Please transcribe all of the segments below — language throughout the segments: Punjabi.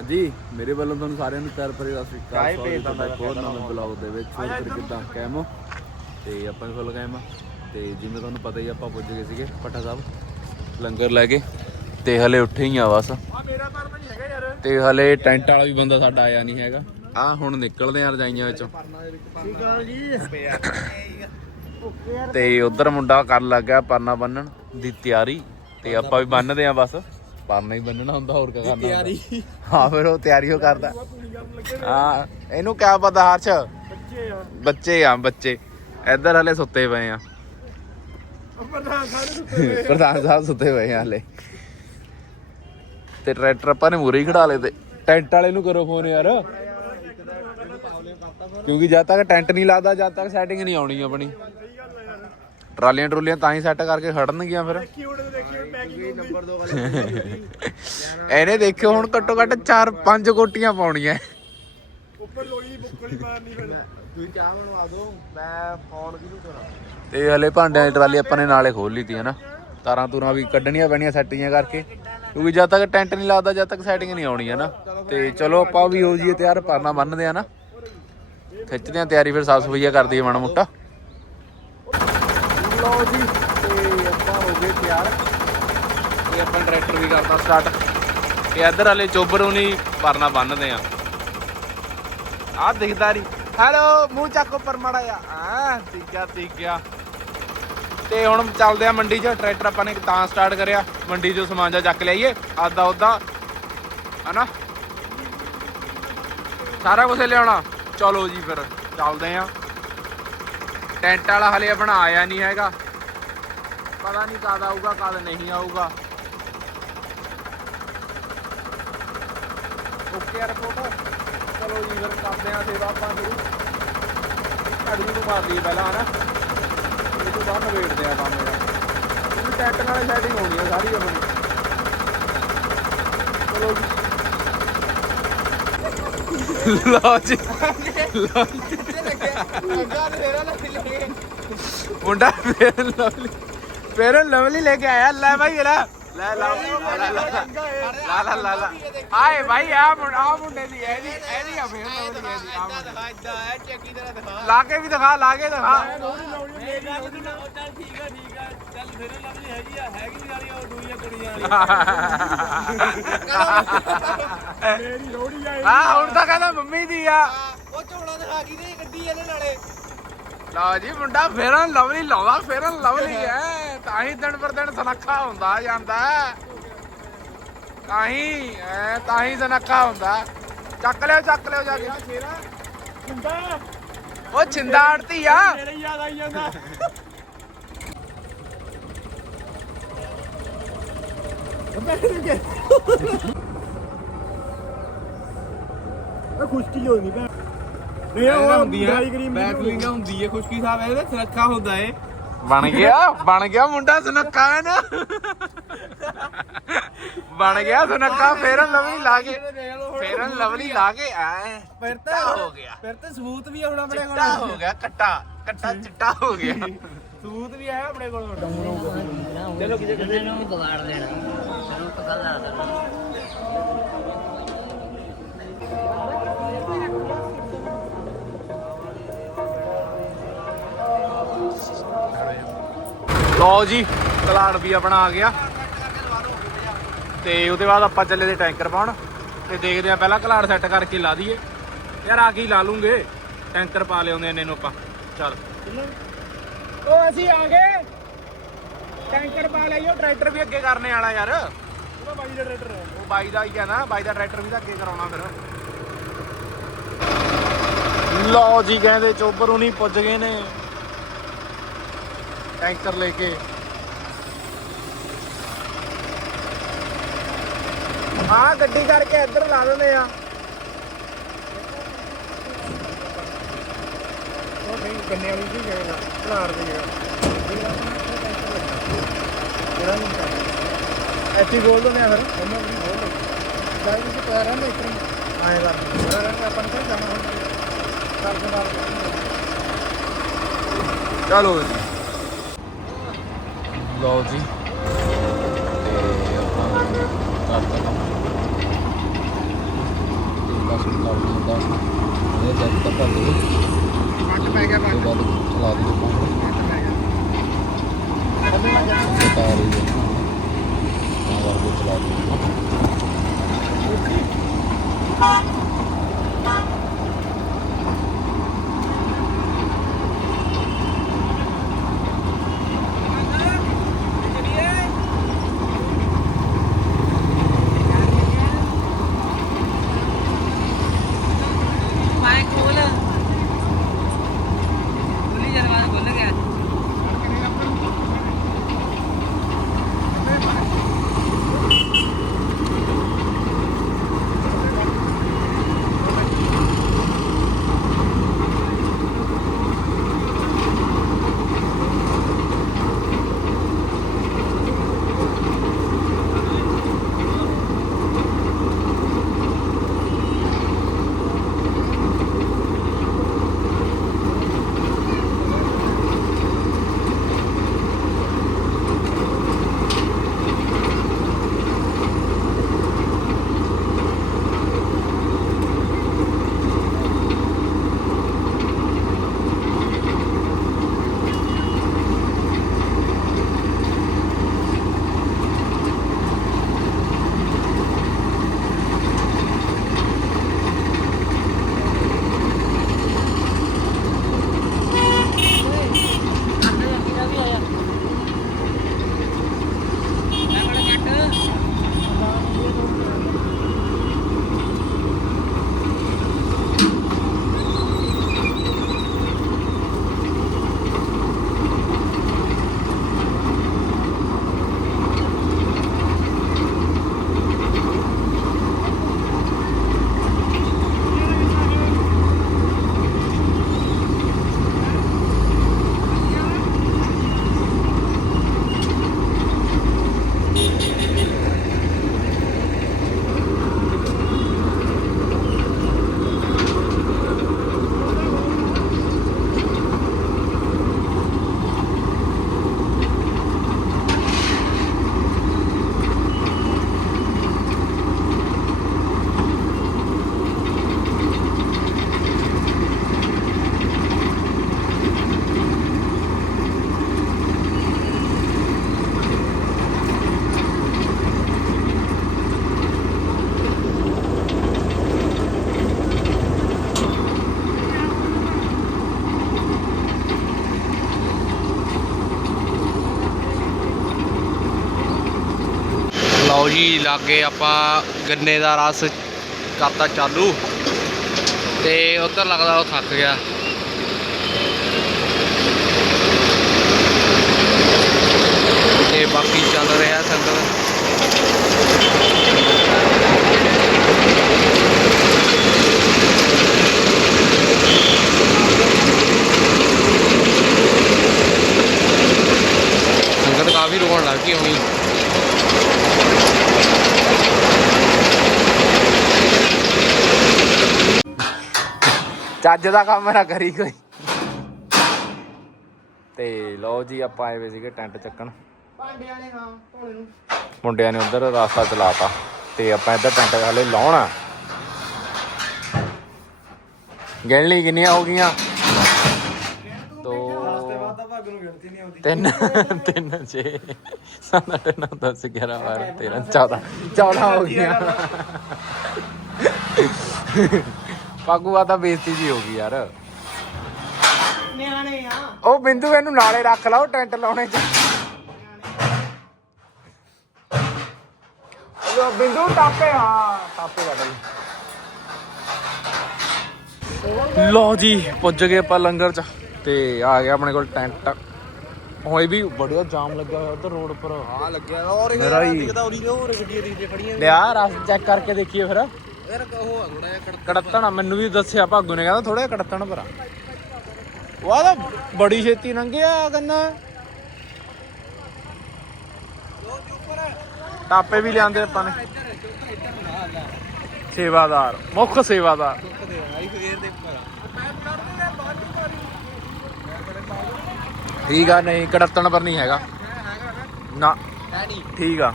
ਹਾਂਜੀ ਮੇਰੇ ਵੱਲੋਂ ਤੁਹਾਨੂੰ ਸਾਰਿਆਂ ਨੂੰ ਪਿਆਰ ਭਰੀ ਸਤਿ ਸ਼੍ਰੀ ਅਕਾਲ ਸਵਾਗਤ ਹੈ ਇੱਕ ਹੋਰ ਨਵੇਂ ਬਲੌਗ ਦੇ ਵਿੱਚ ਹੋਰ ਫਿਰ ਕਿੱਦਾਂ ਕਾਇਮ ਹੋ? ਤੇ ਆਪਾਂ ਵੀ ਫੁੱਲ ਕਾਇਮ ਆ। ਤੇ ਜਿਵੇਂ ਤੁਹਾਨੂੰ ਪਤਾ ਹੀ ਆ, ਆਪਾਂ ਪੁੱਜ ਗਏ ਸੀਗੇ ਪੱਠਾ ਸਾਹਿਬ ਲੰਗਰ ਲੈ ਕੇ ਤੇ ਹਲੇ ਉੱਠੇ ਹੀ ਆ ਬਸ। ਆ ਮੇਰਾ ਪਰ ਨਹੀਂ ਹੈਗਾ ਯਾਰ। ਤੇ ਹਲੇ ਟੈਂਟ ਵਾਲਾ ਵੀ ਬੰਦਾ ਸਾਡਾ ਆਇਆ ਨਹੀਂ ਹੈਗਾ। ਆ ਹੁਣ ਨਿਕਲਦੇ ਆ ਰਜਾਈਆਂ ਵਿੱਚੋਂ। ਠੀਕ ਆ ਜੀ। ਤੇ ਉਧਰ ਮੁੰਡਾ ਕਰਨ ਲੱਗਾ ਪਰਨਾ ਬੰਨਣ ਦੀ ਤਿਆਰੀ ਤੇ ਆਪਾਂ ਵੀ ਬੰਨਦੇ ਆ ਬਸ। ਪਰਨਾ ਹੀ ਬੰਨਣਾ ਹੁੰਦਾ ਹੋਰ ਕੀ ਕਰਨਾ ਤਿਆਰੀ। ਹਾਂ ਫਿਰ ਉਹ ਤਿਆਰੀ ਉਹ ਕਰਦਾ। ਹਾਂ ਇਹਨੂੰ ਕਿਆ ਪਤਾ ਹਰਸ਼? ਬੱਚੇ ਆ। ਬੱਚੇ ਆ ਬੱਚੇ। ਇੱਧਰ ਹਲੇ ਸੁੱਤੇ ਪਏ ਆ। ਪ੍ਰਧਾਨ ਸਾਰੇ ਸੁੱਤੇ ਪ੍ਰਧਾਨ ਸਾਹਿਬ ਸੁੱਤੇ ਪਏ ਆ ਹਲੇ। ਤੇ ਟਰੈਕਟਰ ਆਪਾਂ ਨੇ ਮੂਰੇ ਹੀ ਖੜਾ ਲਏ ਤੇ ਟੈਂਟ ਵਾਲੇ ਨੂੰ ਕਰੋ ਫੋਨ ਯਾਰ। ਕਿਉਂਕਿ ਜਦ ਤੱਕ ਟੈਂਟ ਨਹੀਂ ਲੱਗਦਾ ਜਦ ਤੱਕ ਸੈਟਿੰਗ ਨਹੀਂ ਆਉਣੀ ਆਪਣੀ। ਟਰਾਲੀਆਂ ਟਰੂਲੀਆਂ ਤਾਂ ਹੀ ਸੈੱਟ ਕਰਕੇ ਖੜਨਗੀਆਂ ਫਿਰ। ਇਹਨੇ ਦੇਖਿਓ ਹੁਣ ਘੱਟੋ ਘੱਟ 4-5 ਕੋਟੀਆਂ ਪਾਉਣੀਆਂ। ਉੱਪਰ ਲੋਈ ਬੁੱਕਲੀ ਮਾਰਨੀ ਫਿਰ। ਤੁਸੀਂ ਚਾਹ ਬਣਵਾ ਦਿਓ ਮੈਂ ਫੋਨ ਕਿਹਨੂੰ ਕਰਾਂ? ਤੇ ਹਲੇ ਭਾਂਡਿਆਂ ਦੀ ਟਰਾਲੀ ਆਪਾਂ ਨੇ ਨਾਲੇ ਖੋਲ ਲਈ ਤੀ ਹਨਾ। ਤਾਰਾਂ ਤੂਰਾਂ ਵੀ ਕੱਢਣੀਆਂ ਪੈਣੀਆਂ ਸੈਟੀਆਂ ਕਰਕੇ। ਕਿਉਂਕਿ ਜਦ ਤੱਕ ਟੈਂਟ ਨਹੀਂ ਲੱਗਦਾ ਜਦ ਤੱਕ ਸੈਟਿੰਗ ਨਹੀਂ ਆਉਣੀ ਹੈ ਨਾ ਤੇ ਚਲੋ ਆਪਾਂ ਵੀ ਹੋ ਜੀਏ ਤਿਆਰ ਪਰਨਾ ਬੰਨਦੇ ਆ ਨਾ। ਖਿੱਚਦੇ ਆ ਤਿਆਰੀ ਫਿਰ ਸਾਫ਼ ਸਫਾਈਆ ਕਰ ਦਈਏ ਮਾੜਾ ਮੋਟਾ। ਲਓ ਜੀ ਤੇ ਆਪਾਂ ਹੋ ਗਏ ਤਿਆਰ। ਤੇ ਆਪਾਂ ਟਰੈਕਟਰ ਵੀ ਕਰਤਾ ਸਟਾਰਟ ਤੇ ਇੱਧਰ ਵਾਲੇ ਚੋਬਰ ਨਹੀਂ ਪਰਨਾ ਬੰਨਦੇ ਆ। ਆ ਦਿਖਦਾ ਨਹੀਂ ਹੈਲੋ ਮੂੰਹ ਚੱਕ ਉੱਪਰ ਮੜਾ ਆ ਆ ਠੀਕ ਆ ਤੇ ਹੁਣ ਚੱਲਦੇ ਆ ਮੰਡੀ 'ਚ। ਟਰੈਕਟਰ ਆਪਾਂ ਨੇ ਤਾਂ ਸਟਾਰਟ ਕਰਿਆ। ਮੰਡੀ 'ਚੋਂ ਸਮਾਨ ਜਾ ਚੱਕ ਲਿਆਈਏ। ਆਦਾ ਉਦਾ। ਹਨਾ? ਸਾਰਾ ਕੁਝ ਲਿਆਉਣਾ। ਚਲੋ ਜੀ ਫਿਰ, ਚੱਲਦੇ ਆ। ਟੈਂਟ ਵਾਲਾ ਹਲੇ ਆਪਣਾ ਆਇਆ ਨਹੀਂ ਹੈਗਾ। ਪਤਾ ਨਹੀਂ ਕਦ ਆਊਗਾ, ਕਦ ਨਹੀਂ ਆਊਗਾ। ਓਕੇ ਯਾਰ ਫੋਟੋ ਚਲੋ ਜੀ, ਫਿਰ ਕਰਦੇ ਆ ਸੇਵਾ ਆਪਾਂ ਸ਼ੁਰੂ। ਝਾੜੂ ਨੂੰ ਮਾਰ ਲਈਏ ਪਹਿਲਾਂ, ਹਨਾ? ਇਹ ਤੋਂ ਬਾਅਦ ਨਵੇੜਦੇ ਆ ਕੰਮ ਇਹਦਾ ਕਿਉਂਕਿ ਟੈਂਟ ਨਾਲ ਸੈਟਿੰਗ ਹੋਣੀ ਆ ਸਾਰੀ ਆਪਣੀ। ਚਲੋ ਜੀ। ਲਓ ਜੀ। ਲਓ ਜੀ ਮੁੰਡਾ ਫੇਰ ਲਵਲੀ ਫੇਰ ਲਵਲੀ ਲੈ ਕੇ ਆਇਆ, ਲੈ ਭਾਈ ਲੈ ਲੈ ਲਾ। ਲਾ ਲਾ ਲਾ ਲਾ। ਆਏ ਭਾਈ ਆ ਮੁੰਡਾ ਮੁੰਡੇ ਦੀ ਇਹਦੀ ਇਹਦੀ ਆ, ਫੇਰ ਲਵਲੀ ਇਹਦੀ ਆ ਮੁੰਡੇ। ਲਾ ਕੇ ਵੀ ਦਿਖਾ, ਲਾ ਕੇ ਦਿਖਾ। ਮੇਰੀ ਲੋੜੀ ਆ ਹਾਂ, ਹੁਣ ਤਾਂ ਕਹਿੰਦਾ ਮੰਮੀ ਦੀ ਆ। ਉਹ ਝੋਲਾ ਦਿਖਾ ਗਈ ਤੇ ਗੱਡੀ ਇਹਦੇ ਨਾਲੇ ਲਓ ਜੀ, ਮੁੰਡਾ ਫੇਰਨ ਲਵਲੀ ਲਾਉਂਦਾ ਫੇਰਨ ਲਵਲੀ ਐ ਤਾਂ ਹੀ ਦਿਨ ਪਰ ਦਿਨ ਸੁਨੱਖਾ ਹੁੰਦਾ ਜਾਂਦਾ। ਤਾਂ ਹੀ ਐ ਤਾਂ ਹੀ ਸੁਨੱਖਾ ਹੁੰਦਾ। ਚੱਕ ਲਿਓ ਚੱਕ ਲਿਓ ਜਾ ਕੇ। ਸ਼ੇਰਾ ਹੁੰਦਾ ਉਹ ਛਿੰਦਾ ਆੜਤੀ ਆ। ਮੇਰੇ ਯਾਦ ਆਈ ਜਾਂਦਾ। ਉਹ ਖੁਸ਼ਕੀ ਹੋਣੀ ਭੈਣ। ਨਹੀਂ ਉਹ ਡਰਾਈ ਕਰੀਮ ਬੈਕਲਿੰਗ ਹੁੰਦੀ ਹੈ ਖੁਸ਼ਕੀ ਸਾਹਿਬ ਇਹਦੇ ਸੁਰੱਖਾ ਹੁੰਦਾ ਏ। ਬਣ ਗਿਆ ਬਣ ਗਿਆ ਮੁੰਡਾ ਸੁਨੱਖਾ ਹੈ ਨਾ। ਬਣ ਗਿਆ ਸੁਨੱਖਾ ਫੇਰਨ ਲਵਲੀ ਲਾ ਕੇ ਫੇਰਨ ਲਵਲੀ ਲਾ ਕੇ ਐ ਫਿਰ ਚਿੱਟਾ ਹੋ ਗਿਆ। ਫਿਰ ਤੇ ਸਬੂਤ ਵੀ ਆਉਣਾ ਆਪਣੇ ਕੋਲ। ਚਿੱਟਾ ਹੋ ਗਿਆ ਕੱਟਾ ਕੱਟਾ ਚਿੱਟਾ ਹੋ ਗਿਆ। ਸਬੂਤ ਵੀ ਆਇਆ ਆਪਣੇ ਕੋਲ ਚਲੋ ਕਿਸੇ ਕਿਸੇ ਨੂੰ ਵਿਗਾੜ ਦੇਣਾ ਤੈਨੂੰ ਪਤਾ ਲੱਗਦਾ ਲਓ ਜੀ ਕਲਾੜ ਵੀ ਆਪਣਾ ਆ ਗਿਆ। ਤੇ ਉਹਦੇ ਬਾਅਦ ਆਪਾਂ ਚੱਲੇ ਦੇ ਟੈਂਕਰ ਪਾਉਣ। ਤੇ ਦੇਖਦੇ ਆ ਪਹਿਲਾਂ ਕਲਾੜ ਸੈੱਟ ਕਰਕੇ ਲਾ ਦਈਏ। ਯਾਰ ਆ ਕੀ ਲਾ ਲੂੰਗੇ? ਟੈਂਕਰ ਪਾ ਲਿਆਉਂਦੇ ਇਹਨੇ ਨੂੰ ਆਪਾਂ। ਚੱਲ। ਉਹ ਅਸੀਂ ਆ ਗਏ। ਟੈਂਕਰ ਪਾ ਲਈਓ ਟਰੈਕਟਰ ਵੀ ਅੱਗੇ ਕਰਨੇ ਵਾਲਾ ਯਾਰ। ਉਹਦਾ ਬਾਈ ਦਾ ਟਰੈਕਟਰ ਉਹ ਬਾਈ ਦਾ ਹੀ ਆ ਨਾ ਬਾਈ ਦਾ ਟਰੈਕਟਰ ਵੀ ਤਾਂ ਅੱਗੇ ਕਰਾਉਣਾ ਫਿਰ। ਲਓ ਜੀ ਕਹਿੰਦੇ ਚੋਬਰ ਹੁਣੀ ਪੁੱਜ ਗਏ ਨੇ। ਟੈਂਕਰ ਲੈ ਕੇ ਹਾਂ ਗੱਡੀ ਕਰਕੇ ਇੱਧਰ ਲਾ ਦਿੰਦੇ ਆ ਉਹ ਨਹੀਂ ਕੰਨੇ ਵਾਲੀ ਸੀ ਗਏਗਾ ਖਲਾਰ ਦੀ ਹੈ ਜਿਹੜਾ ਨਹੀਂ ਐਤੀ ਬੋਲ ਦੋ ਨੇ ਫਿਰ ਉਹਨਾਂ ਵੀ ਬੋਲ ਦੋ ਜਾਈ ਜੀ ਪਾ ਰਹੇ ਨੇ ਇਤਨੀ ਆਏ ਕਰ ਰਹੇ ਨੇ ਆਪਾਂ ਨੂੰ ਜਾਣਾ ਹੁਣ ਕਰ ਦੇ ਨਾਲ ਚਲੋ ਜੀ ਲਓ ਜੀ। ਤੇ ਆਪਾਂ ਕੰਮ 10 ਮਿੰਟ ਲੱਗ ਜਾਂਦਾ ਇਹ ਜਦ ਤੱਕ ਭੱਜ ਗਈ ਵੱਟ ਪੈ ਗਿਆ ਬਾਅਦ ਚਲਾ ਦਈਏ ਪੰਪ ਵੱਟ ਪੈ ਗਿਆ। ਬਤਾ ਰਹੀ ਹੈ ਨਾ। ਤਾਂ ਕਰਕੇ ਚਲਾ ਦਈਏ। ਲਓ ਜੀ, ਲਾਗੇ ਆਪਾਂ ਗੰਨੇ ਦਾ ਰਸ ਕਰਤਾ ਚਾਲੂ। ਤੇ ਉੱਧਰ ਲੱਗਦਾ ਉਹ ਥੱਕ ਗਿਆ। ਤੇ ਬਾਕੀ ਚੱਲ ਰਿਹਾ ਸੰਗਤ ਸੰਗਤ ਕਾਫੀ ਰੋਣ ਲੱਗ ਗਈ ਹੋਣੀ ਚੱਜ ਦਾ ਕੰਮ ਨਾ ਕਰੀ ਕੋਈ। ਤੇ ਲਓ ਜੀ ਆਪਾਂ ਆਏ ਵੇ ਸੀਗੇ ਟੈਂਟ ਚੱਕਣ। ਭਾਂਡਿਆਂ ਨੇ ਹਾਂ ਢੋਲੇ ਨੂੰ। ਮੁੰਡਿਆਂ ਨੇ ਉਧਰ ਰਾਸਤਾ ਚਲਾਤਾ। ਤੇ ਆਪਾਂ ਇੱਧਰ ਟੈਂਟ ਹਲੇ ਲਾਉਣਾ ਗਿਣ ਲਈ ਕਿੰਨੀਆਂ ਹੋ ਗਈਆਂ? ਦੋ ਤਿੰਨ ਤਿੰਨ ਛੇ ਸੱਤ ਅੱਠ ਨੌ ਦਸ 11 12 13 14 14 ਹੋ ਗਈਆਂ। ਪਾਗੂਆ ਤਾਂ ਬੇਇੱਜ਼ਤੀ ਜੀ ਹੋ ਗਈ ਯਾਰ। ਨਿਆਣੇ ਆ। ਉਹ ਬਿੰਦੂ ਇਹਨੂੰ ਨਾਲੇ ਰੱਖ ਲਾ ਉਹ ਟੈਂਟ ਲਾਉਣੇ ਚ। ਉਹ ਬਿੰਦੂ ਟਾਪੇ ਹਾਂ ਟਾਪੇ ਕੱਢ ਲਈ। ਲੋ ਜੀ ਪੁੱਜ ਗਏ ਆਪਾਂ ਲੰਗਰ ਚ ਤੇ ਆ ਗਿਆ ਆਪਣੇ ਕੋਲ ਟੈਂਟ। ਹੋਏ ਵੀ ਬੜੀਆ ਜਾਮ ਲੱਗਿਆ ਹੋਇਆ ਉਧਰ ਰੋਡ ਪਰ ਆ ਲੱਗਿਆ ਔਰ ਮੇਰਾ ਹੀ ਉਰੀ ਨੇ ਹੋਰ ਗੱਡੀਆਂ ਦੀ ਖੜੀਆਂ ਲਿਆ ਰਸ ਚੈੱਕ ਕਰਕੇ ਦੇਖੀਏ ਫਿਰ। ਯਾਰ ਉਹ ਥੋੜਾ ਜਿਹਾ ਕੜ ਕੜੱਤਣ ਆ, ਮੈਨੂੰ ਵੀ ਦੱਸਿਆ ਭਾਗੂ ਨੇ ਕਹਿੰਦਾ ਥੋੜਾ ਜਿਹਾ ਕੜੱਤਣ ਭਰਾ। ਵਾਹ ਤਾਂ ਬੜੀ ਛੇਤੀ ਲੰਘਿਆ ਗੰਨਾ ਟਾਪੇ ਵੀ ਲਿਆਂਦੇ ਆਪਾਂ ਨੇ। ਸੇਵਾਦਾਰ ਮੁੱਖ ਸੇਵਾਦਾਰ। ਆਈ ਫੇਰ ਦੇ ਪਰ ਠੀਕ ਆ ਨਹੀਂ ਕੜੱਤਣ ਪਰ ਨਹੀਂ ਹੈਗਾ। ਨਾ ਠੀਕ ਆ।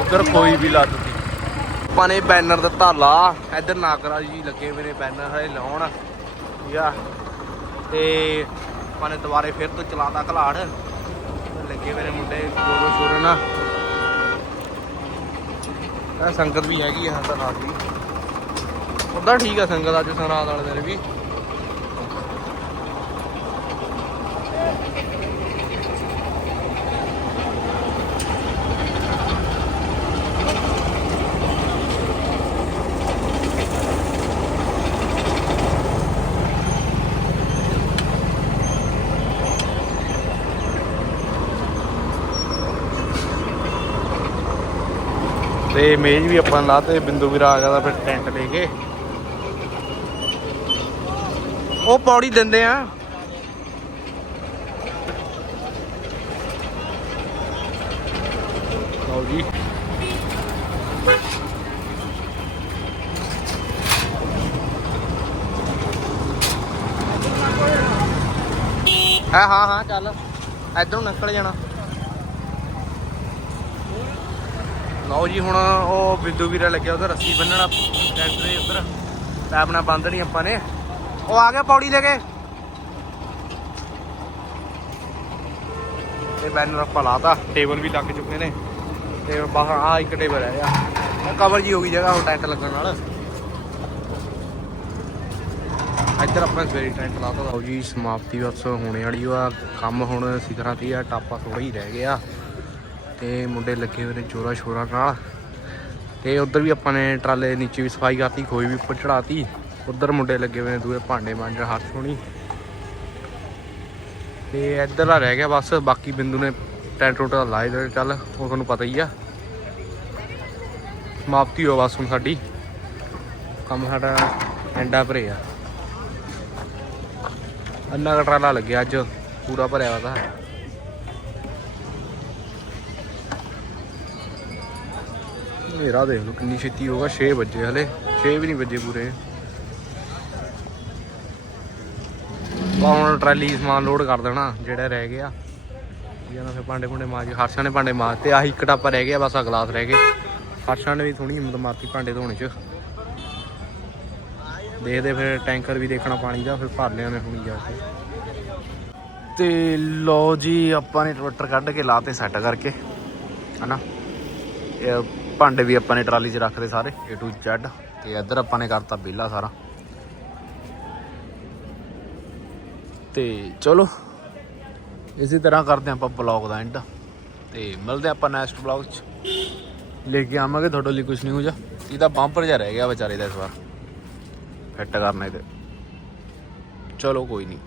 ਉਧਰ ਖੋਈ ਵੀ ਲਾ ਦਿੱਤੀ ਆਪਾਂ ਨੇ ਬੈਨਰ ਦਿੱਤਾ ਲਾ। ਇੱਧਰ ਨਾਗਰਾ ਜੀ ਲੱਗੇ ਹੋਏ ਬੈਨਰ ਹਲੇ ਲਾਉਣ। ਯਾ ਤੇ ਆਪਾਂ ਨੇ ਦੁਬਾਰੇ ਫਿਰ ਤੋਂ ਚਲਾਤਾ ਘਲਾੜ। ਲੱਗੇ ਮੇਰੇ ਮੁੰਡੇ ਗੋਗੋ ਸ਼ੋਰਨ ਆ ਸੰਗਤ ਵੀ ਹੈਗੀ ਆ ਤਾਂ ਨਾਲ ਦੀ ਉਦਾਂ ਠੀਕ ਆ ਸੰਗਤ ਅੱਜ ਸਨਾਦ ਵਾਲੇ ਦਿਨ ਵੀ। ਤੇ ਮੇਜ਼ ਵੀ ਆਪਾਂ ਲਾ ਤੇ ਬਿੰਦੂ ਵੀਰਾ ਆ ਗਿਆ ਤਾਂ ਫਿਰ ਟੈਂਟ ਲੈ ਕੇ। ਉਹ ਪੌੜੀ ਦਿੰਦੇ ਆ। ਲਓ ਜੀ। ਹਾਂ ਹਾਂ ਹਾਂ, ਚੱਲ। ਇਧਰੋਂ ਨਿਕਲ ਜਾਣਾ। ਲਓ ਜੀ, ਹੁਣ ਉਹ ਬਿੰਦੂ ਵੀਰਾ ਲੱਗਿਆ ਉਧਰ, ਰੱਸੀ ਬੰਨਣਾ, ਟਰੈਕਟਰ ਦੇ ਉਧਰ। ਪੈਪ ਨਾਲ ਬੰਨਣੀ ਆਪਾਂ ਨੇ। ਉਹ ਆ ਗਿਆ ਪੌੜੀ ਲੈ ਕੇ। ਤੇ ਬੈਨਰ ਆਪਾਂ ਲਾਤਾ। ਟੇਬਲ ਵੀ ਲੱਗ ਚੁੱਕੇ ਨੇ। ਤੇ ਬਾਹਰ ਆ ਇੱਕ ਟੇਬਲ ਹੈ ਆ ਕਵਰ ਜੀ ਹੋ ਗਈ ਜਗ੍ਹਾ ਹੁਣ ਟੈਂਟ ਲੱਗਣ ਨਾਲ। ਇੱਧਰ ਆਪਾਂ ਸਵੇਰੇ ਟੈਂਟ ਲਾਤਾ। ਲਓ ਜੀ, ਸਮਾਪਤੀ ਬਸ, ਹੋਣੇ ਵਾਲੀ ਆ। ਕੰਮ ਹੁਣ ਸਿਖਰਾਂ ਤੇ ਆ, ਟਾਪਾ ਥੋੜਾ ਹੀ ਰਹਿ ਗਿਆ। ਤੇ ਮੁੰਡੇ ਲੱਗੇ ਹੋਏ ਨੇ ਚੋਰਾ ਛੋਰਾ ਨਾਲ। ਤੇ ਉਧਰ ਵੀ ਆਪਾਂ ਨੇ ਟਰਾਲੇ ਨੀਚੇ ਵੀ ਸਫ਼ਾਈ ਕਰਤੀ ਖੋਈ ਵੀ ਉੱਪਰ ਚੜਾਤੀ ਉਧਰ ਮੁੰਡੇ ਲੱਗੇ ਹੋਏ ਨੇ ਦੂਏ ਭਾਂਡੇ ਮਾਂਜ ਹੱਥ ਹੋਣੀ ਤੇ ਇੱਧਰ ਆ ਰਹਿ ਗਿਆ ਬਸ, ਬਾਕੀ ਬਿੰਦੂ ਨੇ ਟੈਂਟ ਟੂਟ ਲਾਏ ਦੇ ਚੱਲ, ਉਹ ਤੁਹਾਨੂੰ ਪਤਾ ਹੀ ਆ। ਸਮਾਪਤੀ ਹੋ ਬਸ ਹੁਣ ਸਾਡੀ। ਕੰਮ ਸਾਡਾ ਐਂਡਾ ਭਰੇ ਆ। ਅੰਨਾ ਟਰਾਲਾ ਲੱਗਿਆ ਅੱਜ, ਪੂਰਾ ਭਰਿਆ ਵਾ ਤਾਂ। ਮੇਰਾ ਦੇਖ ਲਓ ਕਿੰਨੀ ਛੇਤੀ ਹੋਗਾ 6 ਵਜੇ ਹਲੇ 6 ਵੀ ਨਹੀਂ ਵਜੇ ਪੂਰੇ। ਬਾ ਹੁਣ ਟਰਾਲੀ ਸਮਾਨ ਲੋਡ ਕਰ ਦੇਣਾ, ਜਿਹੜਾ ਰਹਿ ਗਿਆ। ਇਹਨਾਂ ਫਿਰ ਭਾਂਡੇ ਭੁੰਡੇ ਮਾਜ ਹਰਸ਼ਾਂ ਨੇ ਭਾਂਡੇ ਮਾਜ ਆਹੀ ਇੱਕ ਟਾਪਾ ਰਹਿ ਗਿਆ, ਬਸ ਆ ਗਲਾਸ ਰਹਿ ਗਏ। ਹਰਸ਼ਾਂ ਨੇ ਵੀ ਥੋੜੀ ਹਿੰਮਤ ਮਾਰਤੀ ਭਾਂਡੇ ਧੋਣੇ ਚ। ਦੇਖਦੇ ਫਿਰ ਟੈਂਕਰ ਵੀ ਦੇਖਣਾ ਪਾਣੀ ਦਾ, ਫਿਰ ਭਰ ਲਿਆ ਨੇ ਹੁਣ ਜਾ ਕੇ। ਤੇ ਲੋ ਜੀ, ਆਪਾਂ ਨੇ ਟਰੈਕਟਰ ਕੱਢ ਕੇ ਲਾਤੇ ਸੈੱਟ ਕਰਕੇ, ਹਨਾ? ਇਹ ਭਾਂਡੇ ਵੀ ਆਪਾਂ ਨੇ ਟਰਾਲੀ 'ਚ ਰੱਖਦੇ ਸਾਰੇ, A to Z, ਤੇ ਇੱਧਰ ਆਪਾਂ ਨੇ ਕਰਤਾ ਵਿਹਲਾ ਸਾਰਾ। ਤੇ ਚਲੋ, ਇਸੇ ਤਰ੍ਹਾਂ ਕਰਦੇ ਆਪਾਂ ਬਲੌਗ ਦਾ ਐਂਡ ਤੇ ਮਿਲਦੇ ਆਪਾਂ ਨੈਕਸਟ ਬਲੌਗ 'ਚ। ਲੈ ਕੇ ਆਵਾਂਗੇ, ਤੁਹਾਡੇ ਲਈ ਕੁਝ ਨਹੀਂ ਹੋ ਜਾ ਇਹਦਾ ਬੰਪਰ ਜਿਹਾ ਰਹਿ ਗਿਆ ਵਿਚਾਰੇ ਦਾ ਇਸ ਵਾਰ। ਫਿੱਟ ਕਰਨੇ ਤੇ। ਚਲੋ ਕੋਈ ਨਹੀਂ